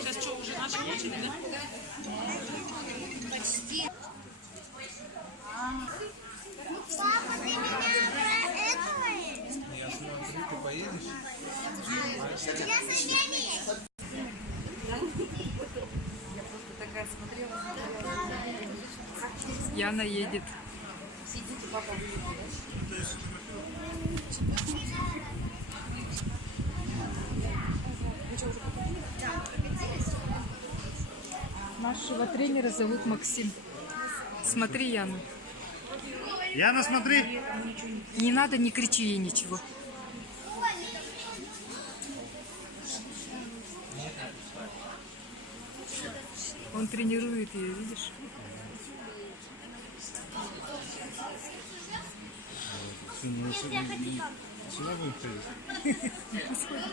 Сейчас что, уже наша очередь, да? Почти. Папа, ты меня проигрываешь? Я смотрю, ты поедешь? Я соседи. Яна едет. Нашего тренера зовут Максим. Смотри, Яна. Яна, смотри! Не надо, не кричи ей ничего. Он тренирует ее, видишь? Сюда будем ходить? Сюда, сюда,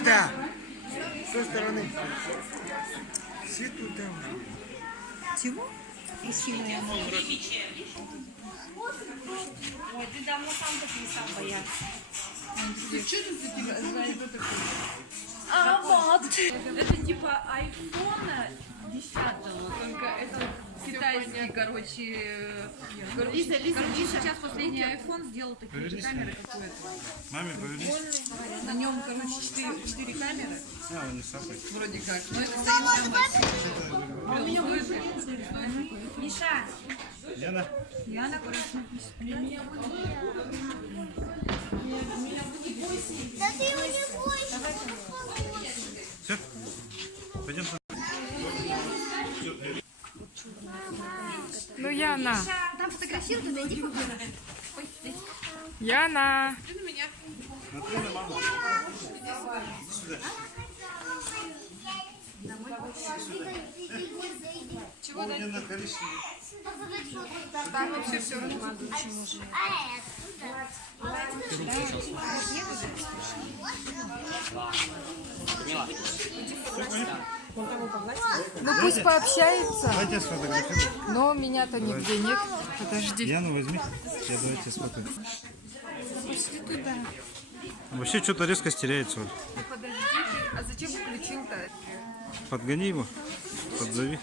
Света! С той стороны. Свету там. Чего? Красивая. Ой, ты давно сам так не стал бояться. Это типа айфона 10-го, только это китайский, короче. Сейчас последний айфон сделал такие же камеры, как у этого. Маме, повернись. На нем, короче, 4 камеры, А, он не сапает. вроде как. Но это стоит на А у меня выше. Миша, Яна. Яна, короче. Да ты его не бойся. Все. Пойдем. Ну, Яна. Там фотографируй, дойди пока. Яна. Смотри на маму. Чего дать? На коричневый. Ну, пусть пообщается. Давайте сфотографируем. Но меня-то нигде нет. Подожди. Яну возьми. Я давайте сфотографируем. Пошли туда. Вообще что-то резко стеряется. Ну, подождите. А зачем включил-то? Подгони его. Подзови.